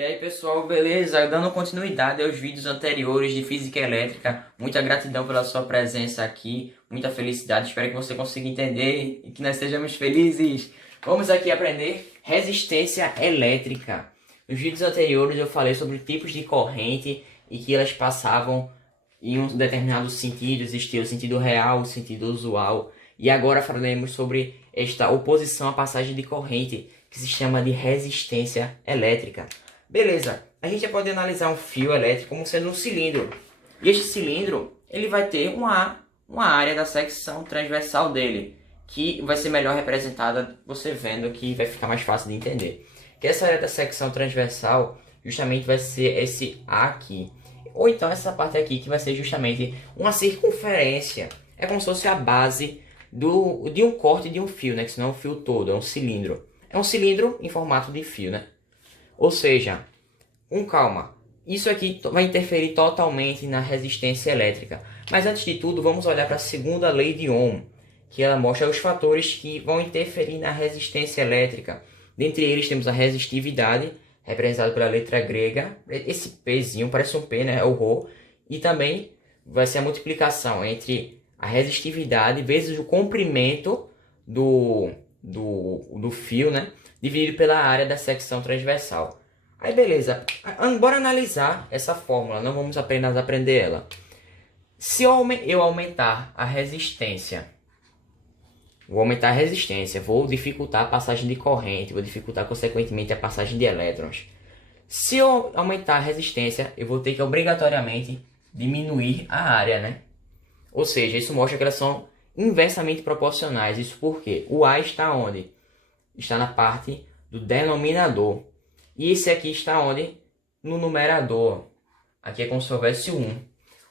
E aí pessoal, beleza? Dando continuidade aos vídeos anteriores de física elétrica, muita gratidão pela sua presença aqui, muita felicidade, espero que você consiga entender e que nós estejamos felizes. Vamos aqui aprender resistência elétrica. Nos vídeos anteriores eu falei sobre tipos de corrente e que elas passavam em um determinado sentido, existia o sentido real, o sentido usual. E agora falaremos sobre esta oposição à passagem de corrente, que se chama de resistência elétrica. Beleza, a gente já pode analisar um fio elétrico como sendo um cilindro. E este cilindro, ele vai ter uma área da secção transversal dele, que vai ser melhor representada você vendo, que vai ficar mais fácil de entender. Que essa área da secção transversal justamente vai ser esse A aqui. Ou então essa parte aqui que vai ser justamente uma circunferência. É como se fosse a base de um corte de um fio, né? Que senão é um fio todo, é um cilindro. É um cilindro em formato de fio, né? Ou seja, calma, isso aqui vai interferir totalmente na resistência elétrica. Mas antes de tudo, vamos olhar para a segunda lei de Ohm, que ela mostra os fatores que vão interferir na resistência elétrica. Dentre eles temos a resistividade, representada pela letra grega, esse Pzinho, parece um P, né? É o Rho. E também vai ser a multiplicação entre a resistividade vezes o comprimento do fio, né? Dividido pela área da secção transversal. Aí beleza, bora analisar essa fórmula, não vamos apenas aprender ela. Se eu aumentar a resistência, vou dificultar a passagem de corrente, vou dificultar consequentemente a passagem de elétrons. Se eu aumentar a resistência, eu vou ter que obrigatoriamente diminuir a área, né? Ou seja, isso mostra que elas são inversamente proporcionais. Isso porque o A está onde? Está na parte do denominador. E esse aqui está onde? No numerador. Aqui é como se houvesse 1.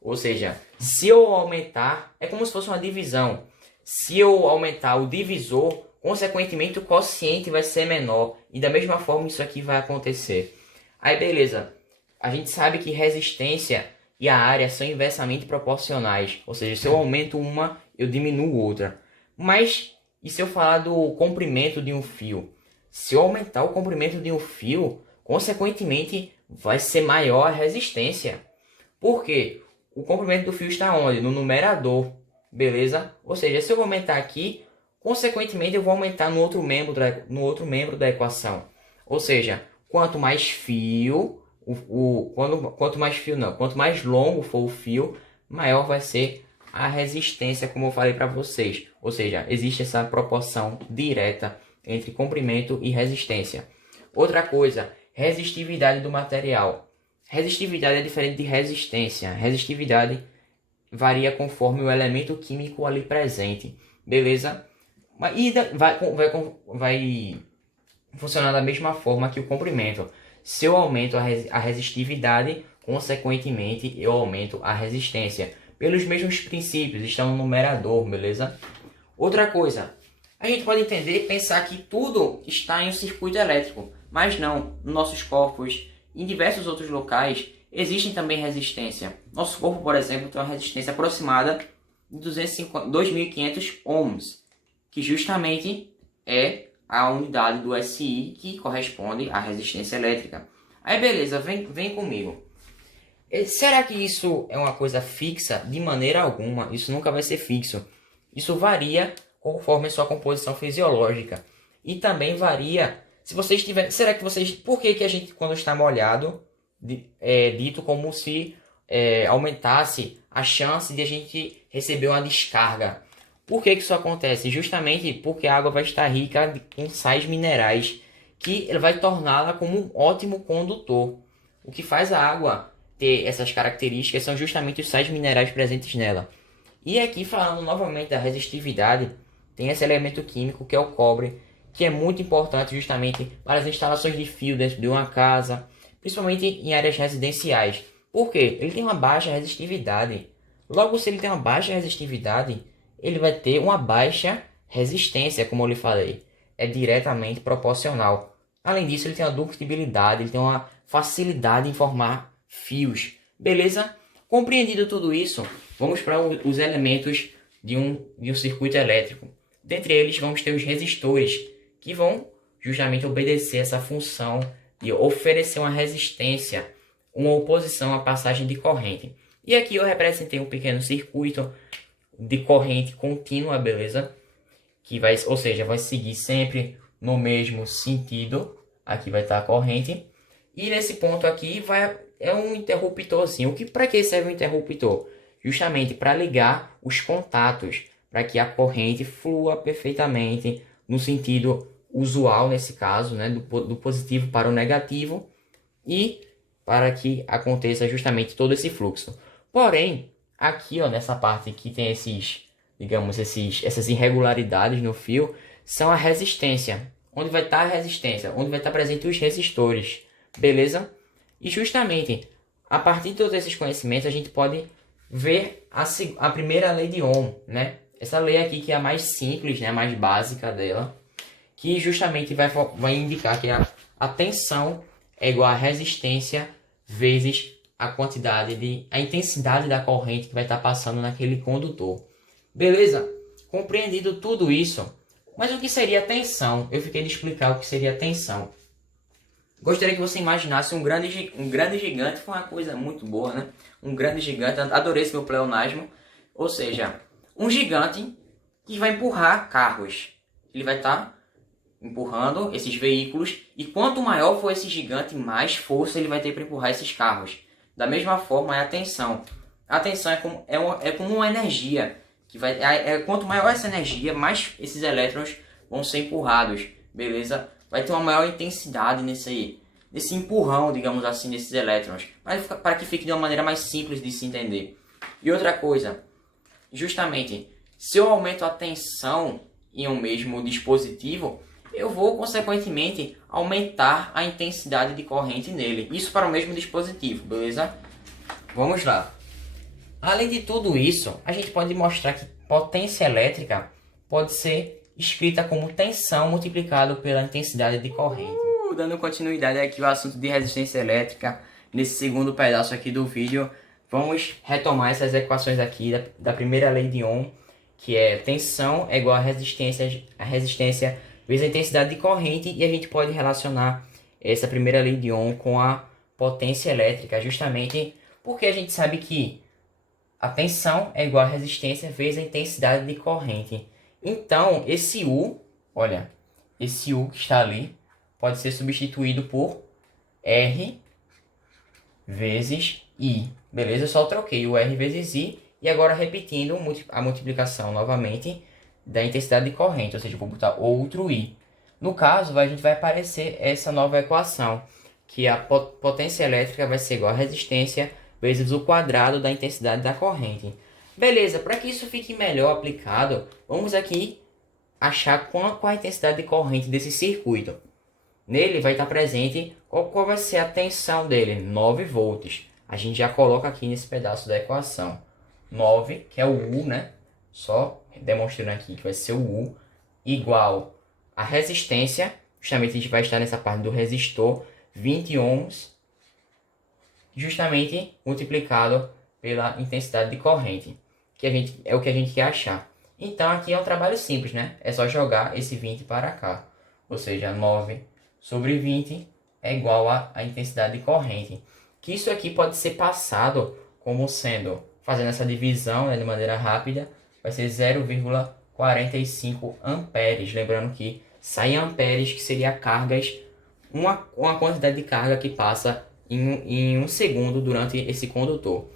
Ou seja, se eu aumentar, é como se fosse uma divisão. Se eu aumentar o divisor, consequentemente o quociente vai ser menor. E da mesma forma isso aqui vai acontecer. Aí beleza, a gente sabe que resistência e a área são inversamente proporcionais. Ou seja, se eu aumento uma, eu diminuo outra. Mas e se eu falar do comprimento de um fio? Se eu aumentar o comprimento de um fio, consequentemente vai ser maior a resistência. Por quê? O comprimento do fio está onde? No numerador. Beleza? Ou seja, se eu aumentar aqui, consequentemente eu vou aumentar no outro membro da equação. Ou seja, quanto mais fio, quanto mais longo for o fio, maior vai ser a resistência, como eu falei para vocês. Ou seja, existe essa proporção direta entre comprimento e resistência. Outra coisa, resistividade do material. Resistividade é diferente de resistência. Resistividade varia conforme o elemento químico ali presente. Beleza? E vai funcionar da mesma forma que o comprimento. Se eu aumento a resistividade, consequentemente eu aumento a resistência. Pelos mesmos princípios, estão no numerador, beleza? Outra coisa, a gente pode entender e pensar que tudo está em um circuito elétrico. Mas não, nos nossos corpos, em diversos outros locais, existem também resistência. Nosso corpo, por exemplo, tem uma resistência aproximada de 2.500 ohms, que justamente é a unidade do SI que corresponde à resistência elétrica. Aí beleza, vem comigo. Será que isso é uma coisa fixa? De maneira alguma, isso nunca vai ser fixo. Isso varia conforme a sua composição fisiológica. E também varia, se vocês tiverem... Será que vocês... Por que a gente, quando está molhado, é dito como se aumentasse a chance de a gente receber uma descarga? Por que isso acontece? Justamente porque a água vai estar rica em sais minerais, que vai torná-la como um ótimo condutor. O que faz a água ter essas características são justamente os sais minerais presentes nela. E aqui, falando novamente da resistividade, tem esse elemento químico que é o cobre, que é muito importante justamente para as instalações de fio dentro de uma casa, principalmente em áreas residenciais. Por quê? Ele tem uma baixa resistividade. Logo, se ele tem uma baixa resistividade, ele vai ter uma baixa resistência, como eu lhe falei. É diretamente proporcional. Além disso, ele tem uma ductibilidade, ele tem uma facilidade em formar fios. Beleza? Compreendido tudo isso, vamos para os elementos de um circuito elétrico. Dentre eles, vamos ter os resistores, que vão justamente obedecer essa função e oferecer uma resistência, uma oposição à passagem de corrente. E aqui eu representei um pequeno circuito de corrente contínua, beleza? Que vai, ou seja, vai seguir sempre no mesmo sentido. Aqui vai estar a corrente. E nesse ponto aqui é um interruptorzinho. Para que serve um interruptor? Justamente para ligar os contatos, para que a corrente flua perfeitamente no sentido usual, nesse caso, né, do positivo para o negativo, e para que aconteça justamente todo esse fluxo. Porém, aqui, ó, nessa parte que tem essas irregularidades no fio, são a resistência. Onde vai estar a resistência? Onde vai estar presente os resistores, beleza? E justamente, a partir de todos esses conhecimentos, a gente pode ver a primeira lei de Ohm, né? Essa lei aqui que é a mais simples, né, a mais básica dela, que justamente vai indicar que a tensão é igual a resistência vezes a intensidade da corrente que vai estar passando naquele condutor. Beleza? Compreendido tudo isso, mas o que seria tensão? Eu fiquei de explicar o que seria tensão. Gostaria que você imaginasse um grande gigante, foi uma coisa muito boa, né? Um grande gigante, adorei esse meu pleonasmo. Ou seja, um gigante que vai empurrar carros. Ele vai estar empurrando esses veículos, e quanto maior for esse gigante, mais força ele vai ter para empurrar esses carros. Da mesma forma é a tensão. A tensão é como uma energia. Quanto maior essa energia, mais esses elétrons vão ser empurrados, beleza? Vai ter uma maior intensidade nesse empurrão, digamos assim, desses elétrons, para que fique de uma maneira mais simples de se entender. E outra coisa, justamente, se eu aumento a tensão em um mesmo dispositivo, eu vou, consequentemente, aumentar a intensidade de corrente nele. Isso para o mesmo dispositivo, beleza? Vamos lá. Além de tudo isso, a gente pode mostrar que potência elétrica pode ser escrita como tensão multiplicado pela intensidade de corrente. Dando continuidade aqui ao assunto de resistência elétrica, nesse segundo pedaço aqui do vídeo, vamos retomar essas equações aqui da primeira lei de Ohm, que é tensão é igual a resistência vezes a intensidade de corrente, e a gente pode relacionar essa primeira lei de Ohm com a potência elétrica, justamente porque a gente sabe que a tensão é igual a resistência vezes a intensidade de corrente. Então, esse U, olha, esse U que está ali, pode ser substituído por R vezes I. Beleza? Eu só troquei o R vezes I, e agora repetindo a multiplicação novamente da intensidade de corrente, ou seja, eu vou botar outro I. No caso, a gente vai aparecer essa nova equação, que a potência elétrica vai ser igual a resistência vezes o quadrado da intensidade da corrente. Beleza, para que isso fique melhor aplicado, vamos aqui achar qual a intensidade de corrente desse circuito. Nele vai estar presente qual vai ser a tensão dele, 9 volts. A gente já coloca aqui nesse pedaço da equação. 9, que é o U, né? Só demonstrando aqui que vai ser o U, igual a resistência, justamente a gente vai estar nessa parte do resistor, 20 ohms, justamente multiplicado pela intensidade de corrente, que é o que a gente quer achar. Então aqui é um trabalho simples, né? É só jogar esse 20 para cá. Ou seja, 9 sobre 20 é igual a intensidade de corrente. Que isso aqui pode ser passado como sendo, fazendo essa divisão, né, de maneira rápida, vai ser 0,45 amperes. Lembrando que sai amperes, que seria cargas, uma quantidade de carga que passa em um segundo durante esse condutor.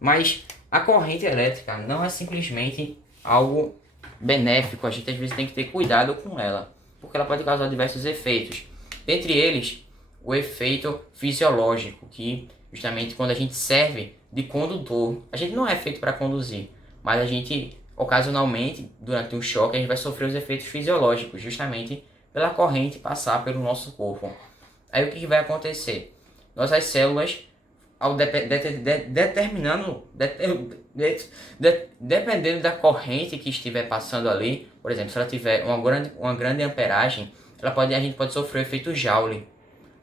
Mas a corrente elétrica não é simplesmente algo benéfico, a gente às vezes tem que ter cuidado com ela, porque ela pode causar diversos efeitos. Dentre eles, o efeito fisiológico, que justamente quando a gente serve de condutor, a gente não é feito para conduzir, mas a gente ocasionalmente, durante um choque, a gente vai sofrer os efeitos fisiológicos, justamente pela corrente passar pelo nosso corpo. Aí o que vai acontecer? Nossas células, dependendo da corrente que estiver passando ali, por exemplo, se ela tiver uma grande amperagem, a gente pode sofrer o efeito Joule,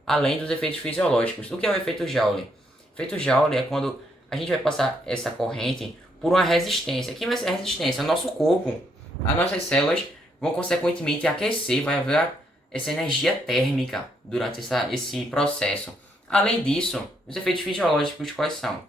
além dos efeitos fisiológicos. O que é o efeito Joule? O efeito Joule é quando a gente vai passar essa corrente por uma resistência. Quem vai ser a resistência? O nosso corpo. As nossas células vão consequentemente aquecer, vai haver essa energia térmica durante esse processo. Além disso, os efeitos fisiológicos quais são?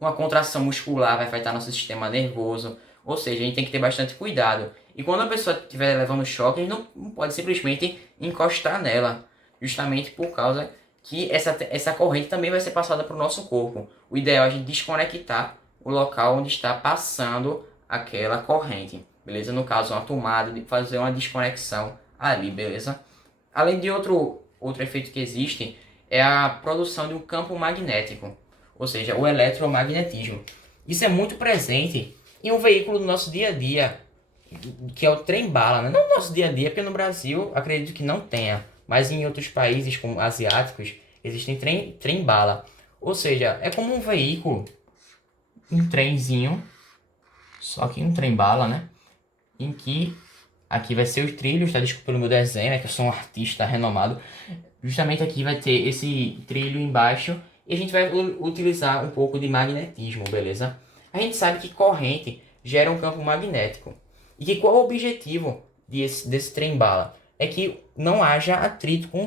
Uma contração muscular vai afetar nosso sistema nervoso, ou seja, a gente tem que ter bastante cuidado. E quando a pessoa estiver levando choque, a gente não pode simplesmente encostar nela, justamente por causa que essa corrente também vai ser passada para o nosso corpo. O ideal é a gente desconectar o local onde está passando aquela corrente, beleza? No caso, uma tomada, de fazer uma desconexão ali, beleza? Além de outro efeito que existe, é a produção de um campo magnético, ou seja, o eletromagnetismo. Isso é muito presente em um veículo do nosso dia a dia, que é o trem-bala, né? Não no nosso dia a dia, porque no Brasil acredito que não tenha, mas em outros países como asiáticos existem trem-bala. Ou seja, é como um veículo, um trenzinho, só que um trem-bala, né? Em que aqui vai ser os trilhos, tá? Desculpa pelo meu desenho, é que eu sou um artista renomado. Justamente aqui vai ter esse trilho embaixo e a gente vai utilizar um pouco de magnetismo, beleza? A gente sabe que corrente gera um campo magnético. E que qual é o objetivo desse trem-bala? É que não haja atrito com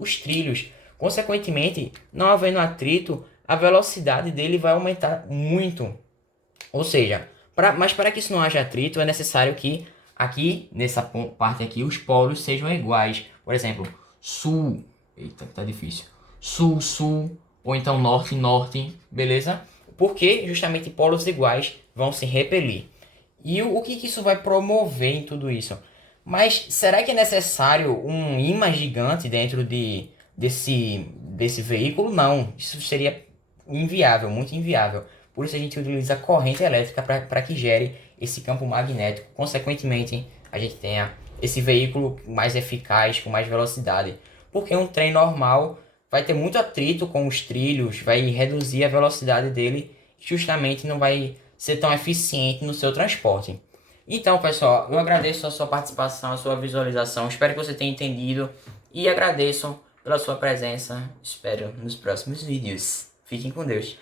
os trilhos. Consequentemente, não havendo atrito, a velocidade dele vai aumentar muito. Ou seja, mas para que isso não haja atrito, é necessário que aqui, nessa parte aqui, os polos sejam iguais. Por exemplo, sul, eita, tá difícil. Sul, sul, ou então norte, norte, beleza? Porque justamente polos iguais vão se repelir. E o que isso vai promover em tudo isso? Mas será que é necessário um ímã gigante dentro desse veículo? Não, isso seria inviável, muito inviável. Por isso a gente utiliza corrente elétrica para que gere esse campo magnético. Consequentemente, a gente tenha esse veículo mais eficaz, com mais velocidade. Porque um trem normal vai ter muito atrito com os trilhos, vai reduzir a velocidade dele, justamente não vai ser tão eficiente no seu transporte. Então, pessoal, eu agradeço a sua participação, a sua visualização. Espero que você tenha entendido e agradeço pela sua presença. Espero nos próximos vídeos. Fiquem com Deus.